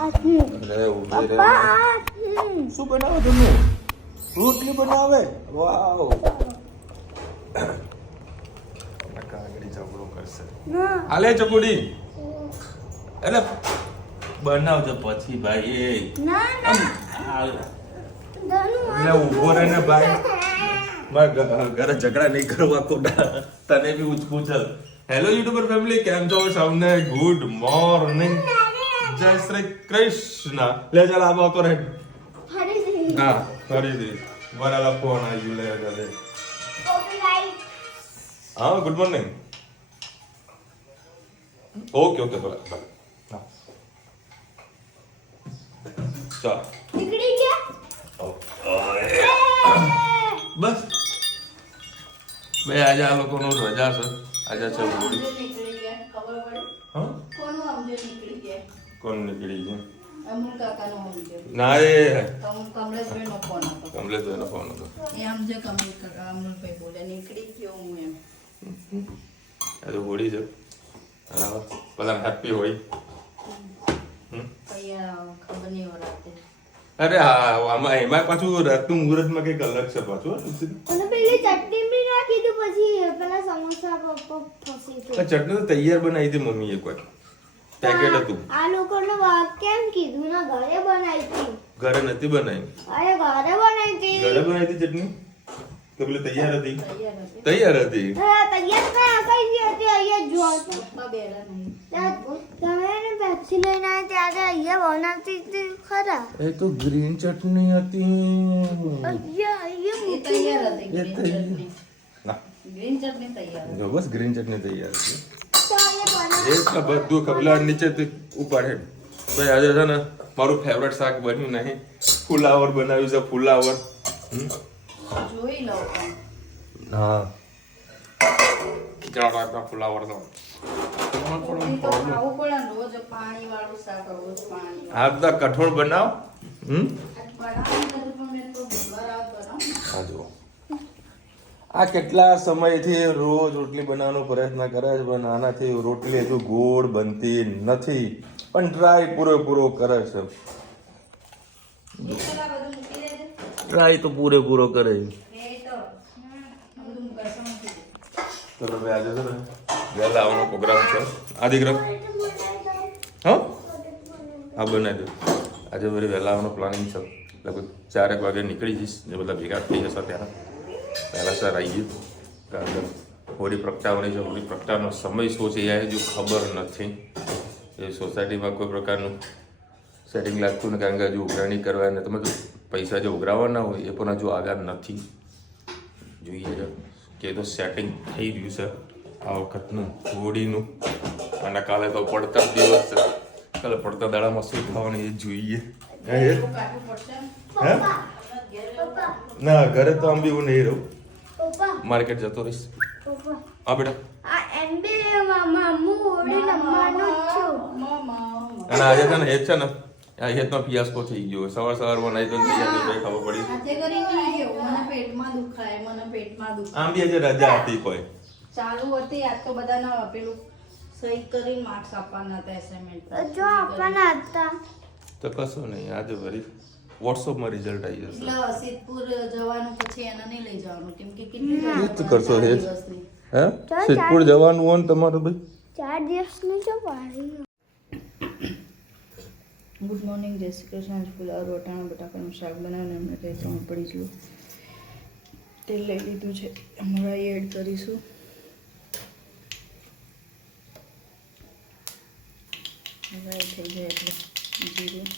અરે ઉભી રે. શું બનાવો તમે? રોટલી બનાવે. વાવ. કાગડી ઝઘડો કરશે. હાલે ચકુડી. એટલે બનાવજો પછી ભાઈ એ. એટલે ઉભો રહે ને ભાઈ. મારા ઘરે ઝઘડા નહીં કરવા ખોટા. તને બી ઉચકું છે. હેલો યુટ્યુબર ફેમિલી, કેમ છો? સૌને ગુડ મોર્નિંગ. જય શ્રી કૃષ્ણ. લે ચાલ આવો તો રે. હા ફરીથી બરાબર ફોન આવી લે ચાલે. હા ગુડ મોર્નિંગ. ઓકે ઓકે ભલે ભલે. હા ચાલ નીકળી ગયા. બસ ભાઈ આજે આ લોકોનો રજા છે. આજે છે હોળી. હા કોણ નીકળી ગયા? ના એ કમલેશભાઈનો ફોન હતો. આજે હોળી છે. બધા હેપી હોળી. અરે હા આમાં એમાં પાછું રાતનું મુહૂર્તમાં કઈક અલગ છે પાછું. અને પેલી ચટણી બી નાખી તો પછી પેલા સમોસા ફસી તો ચટણી તો તૈયાર બનાવી હતી મમ્મીએ કોઈ પેકેટ હતું. આ લોકોને વાત કેમ કીધું ના ઘરે બનાવી હતી? ઘરે નથી બનાવી. અરે ઘરે બનાવી હતી. ઘરે બનાવી હતી ચટણી તો પેલી તૈયાર હતી. તૈયાર હતી. હા તૈયાર ના કઈ ગઈ હતી અહીંયા જો તમે ને પેપ્સી લઈને આવ્યા ત્યારે અહીંયા બનાવતી હતી ખરા. એ તો ગ્રીન ચટણી હતી. જો બસ ગ્રીન ચટણી તૈયાર હતી. એ બધું કપલા નીચે ઉપાડે. ભાઈ આજે છે ને મારું ફેવરેટ શાક બન્યું નહીં. ફુલાવર બનાવ્યું છે. ફુલાવર જોઈ લો. હા ખીચડા ટાઈપના ફુલાવર તો હા બધા કઠોળ બનાવ. આ કેટલા સમયથી રોજ રોટલી બનાવવાનો પ્રયત્ન કરે છે પણ આનાથી રોટલી હજુ ગોળ બનતી નથી. પણ ટ્રાય પૂરેપૂરો કરે છે. ટ્રાય તો પૂરેપૂરો કરે છે. ચલો ભાઈ આજે છે ને વહેલા આવવાનો પ્રોગ્રામ છે. આ દીકરા હા હા બનાવી દો. આજે વળી વહેલા આવવાનો પ્લાનિંગ છે. લગભગ 4 વાગે નીકળી જઈશ. જે બધા ભેગા થઈ જશે ત્યારે પહેલાં સર આવી ગયું. કારણ કે હોળી પ્રગટાવવાની છે. હોળી પ્રગટાવવાનો સમય શું છે એ હજુ ખબર નથી. એ સોસાયટીમાં કોઈ પ્રકારનું સેટિંગ લાગતું ને કારણ કે હજુ ઉઘરાણી કરવાને તમે પૈસા જે ઉઘરાવવાના હોય એ પણ હજુ આગળ નથી. જોઈએ છે કે તો સેટિંગ થઈ રહ્યું છે આ વખતનું હોળીનું. અને કાલે તો પડતર દિવસ છે. કાલે પડતર દાડામાં શું થવાનું એ જોઈએ. ના ઘરે તો આમ બી હું નહીં રહું. માર્કેટ જતો રહીશ. હા બેટા. અને આજે છે ને એ છે ને આ હેતનો ફિયાસ્કો થઈ ગયો. સવારમાં નહીં તો તૈયાર ખબર પડી. આમ બી આજે રજા હતી કોઈ ચાલુ હતી. આજ તો બધાના પેલું સહી કરીને માર્ક્સ આપવાના હતા એસાઇનમેન્ટ. જો આપવાના હતા તો કશું નહીં. આજે વળી વોટ્સઅપમાં રિઝલ્ટ આવી જશે. એટલે સિદ્ધપુર જવાનું પછી એને નહીં લઈ જવાનું કેમ કે કેટલી શું કરશો હે સિદ્ધપુર જવાનું હોય ને તમારું ભાઈ 4 દિવસનું જો પાડી. ગુડ મોર્નિંગ, જય શ્રી કૃષ્ણ. ફુલાવર વટાણા બટાકાનું શાક બનાવીને એમને કંઈ ત્રણ પડી ગયું. તેલ લઈ લીધું છે. હમણાં એડ કરીશું. ફ્રાય થઈ જાય એટલે જીરું,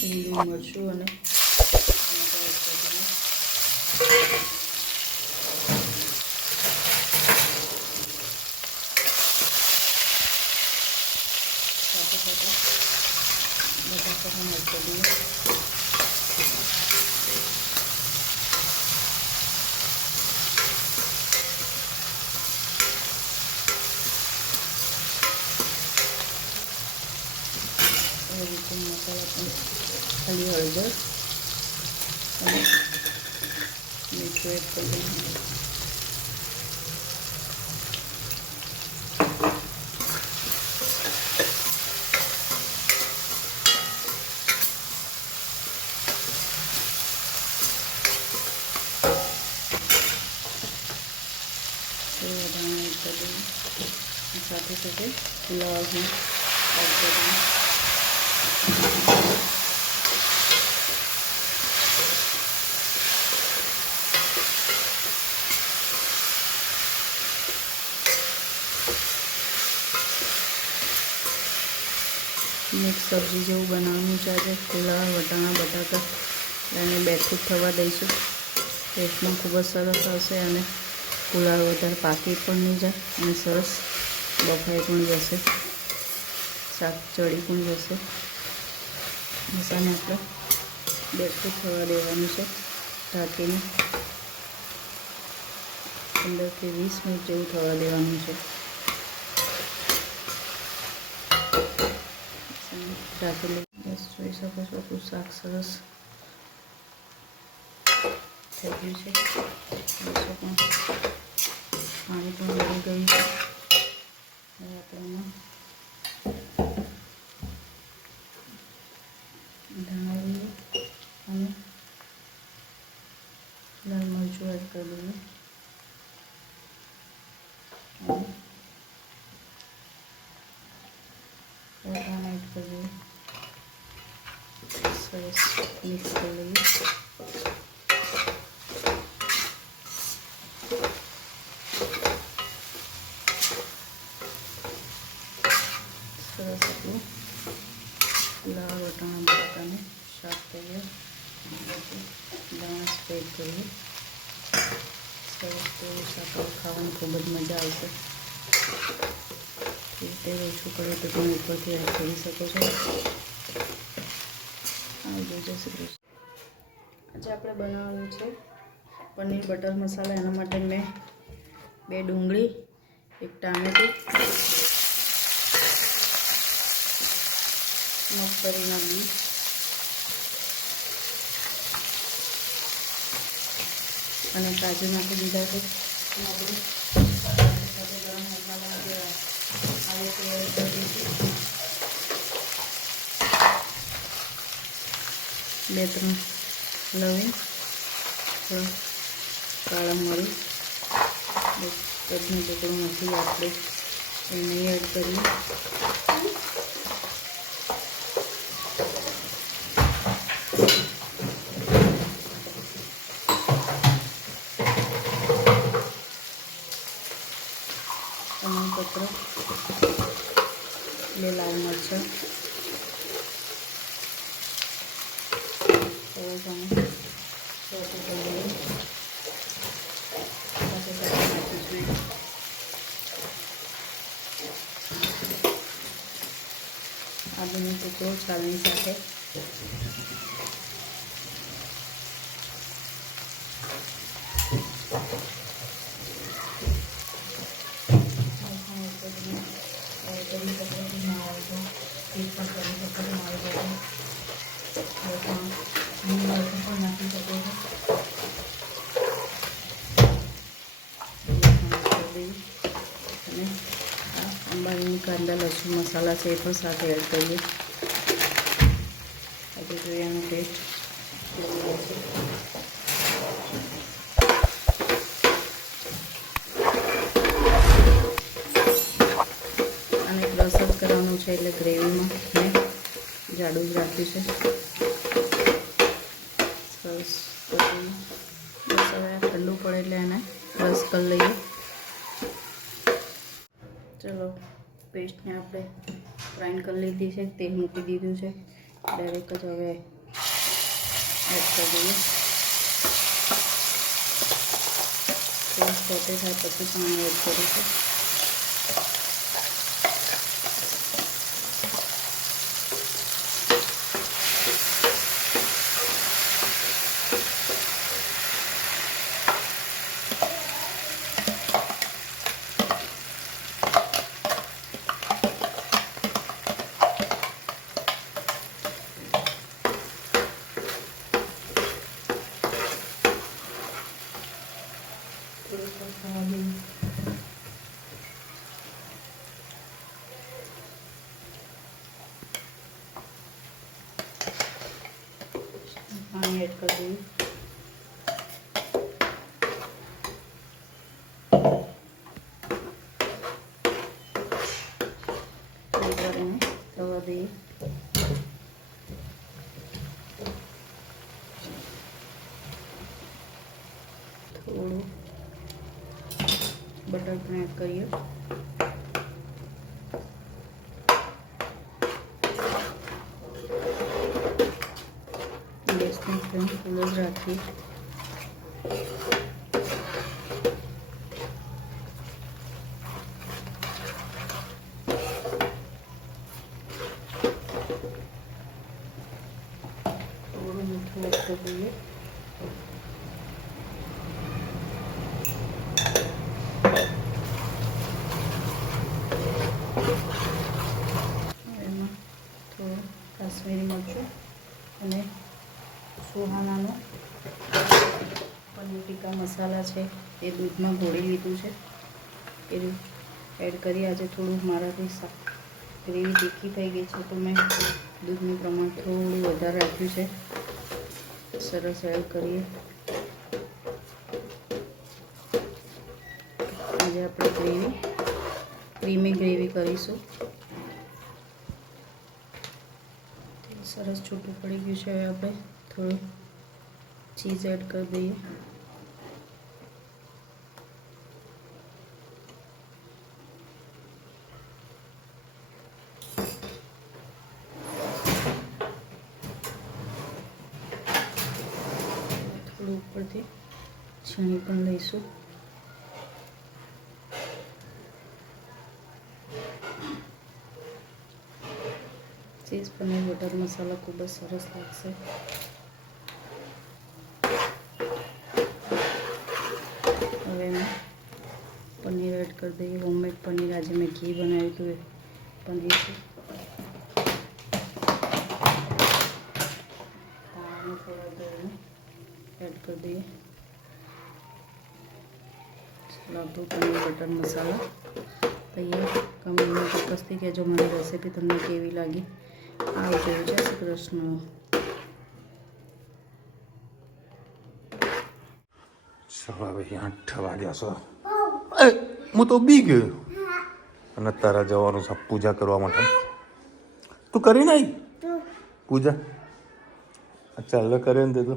લીલું મરચું અને મસાલા પણ ખાલી હળદર અને મીઠું એડ કરી દઈએ. વધારે એડ કરી દઈએ. સાથે સાથે પુલાવને એડ કરી દઈએ. મિક્સ સબ્જી જેવું બનાવવાનું છે આજે. પુલાવ, વટાણા, બટાકા એને બેઠું થવા દઈશું. ટેસ્ટમાં ખૂબ જ સરસ આવશે અને પુલાવ વધારે પાકી પણ નહીં જાય અને સરસ બફાઈ પણ જશે, શાક ચડી પણ જશે. મસાને આપણે બેઠું થવા દેવાનું છે ઢાંકીને. 15 થી 20 મિનિટ જેવું થવા દેવાનું છે. ઢાંકી બસ જોઈ શકો છો આપણું શાક સરસ થઈ ગયું છે. પાણી પણ વળી ગયું છે. હવે આપણે ધાણા લઈએ અને લાલ મરચું એડ કરી દઈએ અને વટાણા એડ કરી દઈએ. સરસ મિક્સ કરી લઈએ. સરસ આપણું પુલાવ, વટાણા, બટાકાનું શાક તૈયાર. દાણા સ્પ્રેડ કરીએ. સરસ તેવું શાક ખાવાની ખૂબ જ મજા આવશે. તેલ ઓછું કરે તો તમે ઉપરથી એડ કરી શકો છો. જય શ્રી કૃષ્ણ. આજે આપણે બનાવવાનું છે પનીર બટર મસાલા. એના માટે મેં 2 ડુંગળી, 1 ટામેટું, મગફળીના બીજ અને કાજુ નાખી દીધા છે. સાથે ગરમ મસાલા જે આવે તે એડ કરી દઈશું. 2-3 લવિંગ, થોડા કાળા મરી, તજનો ટુકડો નથી આપણે એને એડ કરીએ. પત્ર, 2 લાલ મરચાં, સરસ અને સોતે કરી દઈએ. સાથે સાથે નાખીશું આદુનો ટુકડો ચાલની સાથે. કરી શકો છો ના હોય તો સ્કીપ પણ કરી શકો છો. મારી પાસે પણ નાખી શકો છો. અને આ અંબાણીની કાંદા લસણ મસાલા છે એ પણ સાથે એડ કરીએ. આજે જોઈએ આનો ટેસ્ટ કેવો રહેશે. રસ જ કરવાનું છે એટલે ગ્રેવીમાં મેં જાડું જ રાખ્યું છે. સરસ કરી બસ હવે આ ઠંડુ પડે એટલે એને રસ કરી લઈએ. ચલો પેસ્ટને આપણે ગ્રાઇન્ડ કરી લીધી છે. તેલ મૂકી દીધું છે. ડાયરેક્ટ જ હવે એડ કરી દઈએ. થોડું સોતે થાય પછી પાણી એડ કરીશું. પાણી એડ કરી દઈએ. બટર પણ એડ કરીએ. ગેસની ફ્લેમ ફૂલ જ રાખીએ. થોડું મીઠું એડ કરી દઈએ. એમાં થોડું કાશ્મીરી મરચું અને સુહાનાનો પનીર ટીકા મસાલા છે એ દૂધમાં ઘોળી લીધું છે એ એડ કરી. આજે થોડું મારાથી ગ્રેવી તીખી થઈ ગઈ છે તો મેં દૂધનું પ્રમાણ થોડું વધારે રાખ્યું છે. સરસ એડ કરીએ. આજે આપણે ક્રીમી ગ્રેવી કરીશું. સરસ છૂટું પડી ગયું છે. હવે આપણે થોડું ચીઝ એડ કરી દઈએ. થોડું ઉપરથી છીણી પણ લઈશું. ચીઝ પનીર બટર મસાલા ખૂબ જ સરસ લાગશે. હવે એમાં પનીર એડ કરી દઈએ. હોમમેડ પનીર આજે મેં ઘી બનાવ્યું હતું એ પનીર છે. તાળામાં થોડા દહીં એડ કરી દઈએ. લાગતું પનીર બટર મસાલા તૈયાર. કમેન્ટમાં ચોક્કસથી કહેજો મને રેસીપી તમને કેવી લાગી. આવજો. જય શ્રી કૃષ્ણ. સવા ભાઈ 8 વાગ્યા છે. હું તો બી ગયો અને તારા જવાનું છે પૂજા કરવા માટે. તું કરી નહીં પૂજા? ચાલ કરે ને તે તો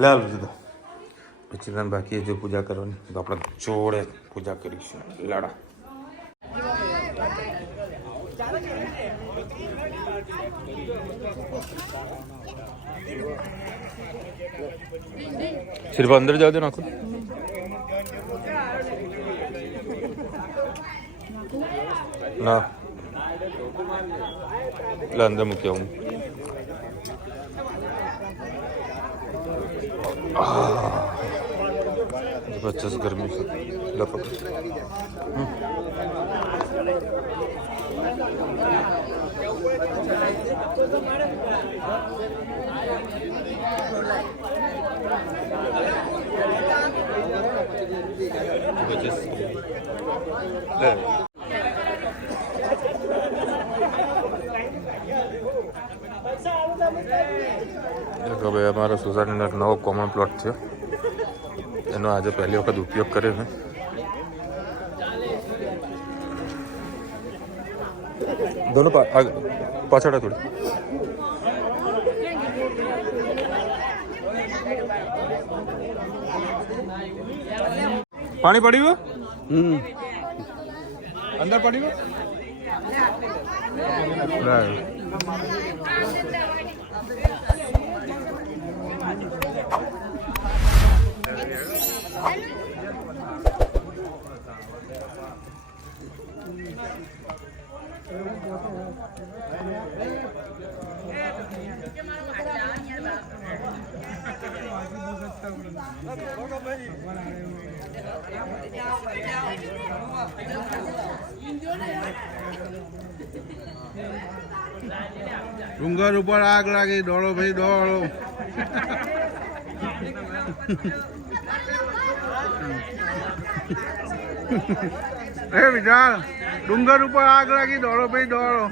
લે આવજો. તો પછી તને બાકી જો પૂજા કરવાની તો આપણે જોડે પૂજા કરીશું. લાડા सिर्फ अंदर जाओ दे नाखो ना ला अंदर मुक्या हूँ. जबरदस्त गर्मी से लपक ભાઈ અમારા સોસાયટીનો એક નવો કોમન પ્લોટ છે. એનો આજે પહેલી વખત ઉપયોગ કર્યો છે. दोनों पाछड़ थोड़ी पानी पड़ी हुआ अंदर पड़ी हुआ ડુંગર ઉપર આગ લાગી. દોડો ભાઈ દોડો. એ વિચાર ડુંગર ઉપર આગ લાગી. દોડો ભાઈ દોડો.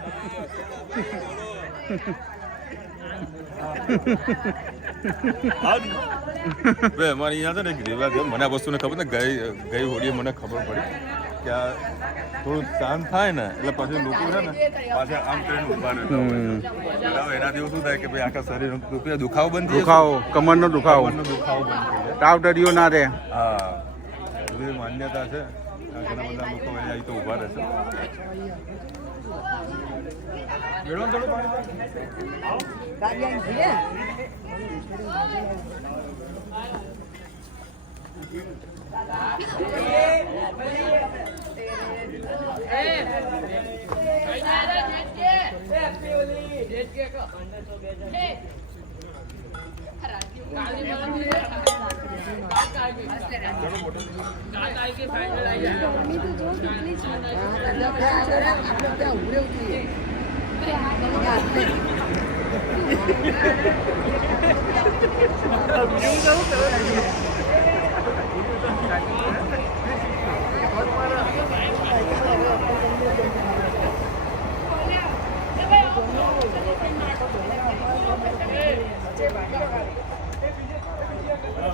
અમારે અહીંયા છે ને મને આ વસ્તુને ખબર ને ગઈ હોળીએ મને ખબર પડી કે આ થોડું શાંત થાય ને એટલે પછી લોકો છે ને પાછા આમ કરીને ઊભા રહેતા હોય છે. બરાબર, એનાથી એવું શું થાય કે ભાઈ આખા શરીર દુખાવો બંધ થઈ દુખાવો, કમરનો દુખાવો, દુખાવો બંધ થઈ જાય. તાવ ડરિયો ના રહે. હા, બધી માન્યતા છે. ઘણા બધા લોકો અહીં તો ઊભા રહેશે. મેળવો થોડું પાણી.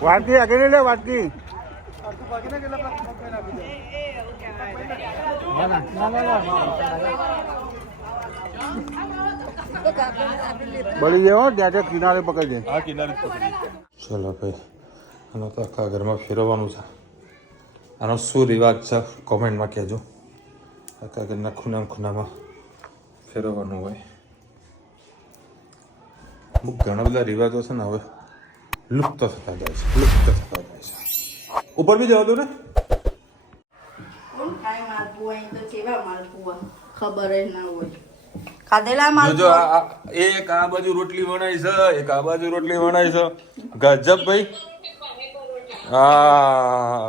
વાટકી આગળ લે વાટકી. બળી જાય હો, ત્યાં કિનારે પકડી દે. હા, કિનારે જ પકડી. ચલો ભાઈ, આનો તો આખા ઘરમાં ફેરવવાનું છે. આનો શું રિવાજ છે કોમેન્ટમાં કહેજો. આખા ઘરના ખૂણામાં ફેરવવાનું હોય. અમુક ઘણા બધા રિવાજો છે ને હવે લુપ્ત થતા જાય છે. ઉપર બી જવા દો ને. ખબર જ ના હોય. ખાધેલા જો એક આ બાજુ રોટલી વણાય છે, એક આ બાજુ રોટલી વણાય છે. ગજબ ભાઈ. હા,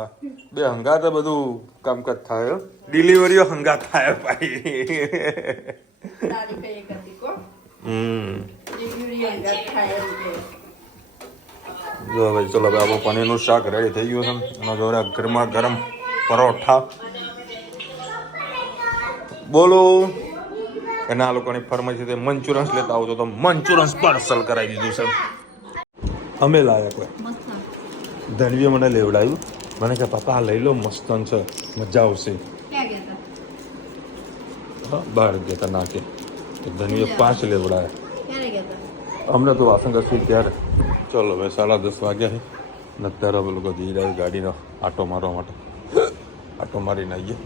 બે હંગાતે બધું કામકાજ થાય. ડિલિવરીઓ હંગાત થાય ભાઈ. જો ભાઈ ચલો ભાઈ, આપણું પનીરનું શાક રેડી થઈ ગયું છે. એના જોડે ગરમા ગરમ પરોઠા. બોલો. અને આ લોકોની ફરમાઈશ છે મંચુરન્સ લેતા આવો તો મંચુરન્સ પાર્સલ કરાવી દીધું છે. અમે લાયા કોઈ ધનવીએ મને લેવડાવ્યું. મને કે પપ્પા આ લઈ લો, મસ્તન છે, મજા આવશે. હા, બહાર ગયા હતા નાકે. ધનવીએ 5 લેવડાયા. અમને તો વાસણ કરશું ત્યારે. ચલો ભાઈ, 10:30 વાગ્યા છે ને અત્યારે અમે લોકો જઈ રહ્યા ગાડીનો આટો મારવા માટે. આટો મારીને આવીએ.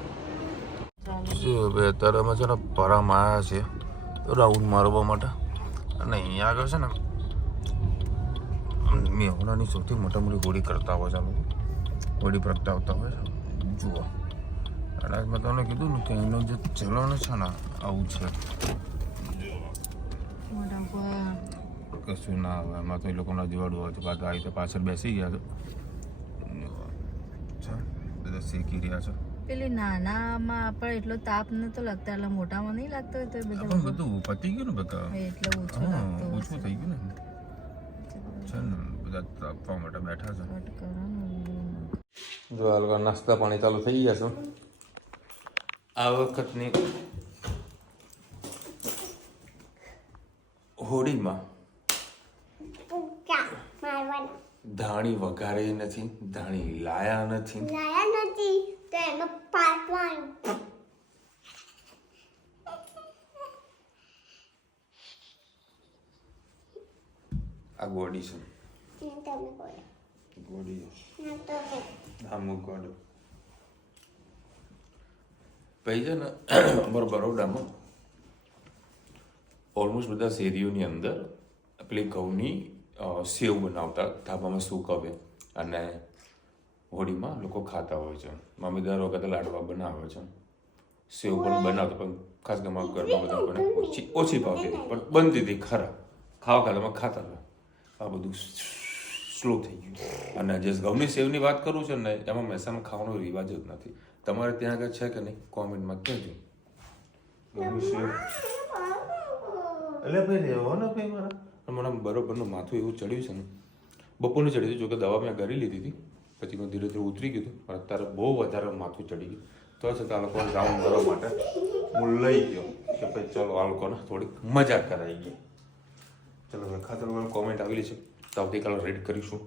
ભાઈ અત્યારે અમે છે ને પરામાં આવ્યા છીએ રાઉન્ડ મારવા માટે. અને અહીંયા આગળ છે ને મેહોણાની સૌથી મોટા મોટી હોળી કરતા હોય છે. હોળી પ્રગટાવતા હોય છે. જુઓ, અને મેં તમને કીધું ને કે એનું જે ચલણ છે ને આવું છે. કશું ના આવે એમાં તો એ લોકોના જીવાડું હોય છે. પાછા આવી તો પાછળ બેસી ગયા છે, બધા શીખી રહ્યા છે. પેલી નાનામાં આપણે એટલો તાપ નતો લાગતો, એટલે મોટામાં નહીં લાગતો હોય તો પણ બધું પતી ગયું ને બકા. એટલે ઓછું લાગતો ઓછું થઈ ગયું ને છે ને. બધા તાપવા માટે બેઠા છે. જો આ લોકો નાસ્તા પાણી ચાલુ થઈ ગયા છે. આ વખતની હોળીમાં ધાણી વઘારે નથી, ધાણી લાયા નથી. તો એનો પાટવાનું. આ ગોડી છે. તમે બોલો. ગોડી ના તો અમુક ગોડો પછી છે ને અમારા બરોડામાં ઓલમોસ્ટ બધા શેરીઓની અંદર પેલી ઘઉંની સેવ બનાવતા ધાબામાં સૂકવે અને હોળીમાં લોકો ખાતા હોય છે. મમ્મી દર વખતે લાડવા બનાવે છે, સેવ પણ બનાવતા, પણ ખાસ ઘરમાં બધા લોકોને ઓછી ભાવતી હતી, પણ બનતી હતી ખરા. ખાવામાં ખાતા હતા. આ બધું સ્લો થઈ ગયું. અને જે ઘઉંની સેવની વાત કરું છું ને, એમાં મહેસાણા ખાવાનો રિવાજ જ નથી. તમારે ત્યાં આગળ છે કે નહીં? કોમેન્ટમાં કહેજો. ઘઉંની સેવ એટલે ભાઈ રહેવો ને ભાઈ મારા મને બરોબરનું માથું એવું ચડ્યું છે ને. બપોરનું ચડ્યું હતું, જોકે દવા મેં ઘરે લીધી હતી, પછી મેં ધીરે ધીરે ઉતરી ગયું હતું. પણ અત્યારે બહુ વધારે માથું ચડી ગયું. તો છતાં આ લોકો રાઉન્ડ કરવા માટે હું લઈ ગયો કે ભાઈ ચલો આ લોકોને થોડીક મજા કરાવી ગઈ. ચલો ભાઈ ખાતર કોમેન્ટ આવેલી છે તો આવતીકાલે રેડ કરીશું.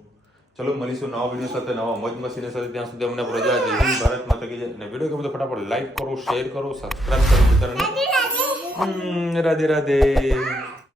ચલો મળીશું નવા વિડીયો સાથે, નવા મોજ મસ્તી સાથે. ત્યાં સુધી અમને રજા. જય હિન્દ, ભારત માતા કી જય. અને વિડીયો ગમે તો ફટાફટ લાઈક કરો, શેર કરો, સબસ્ક્રાઇબ કરો. રાધે રાધે.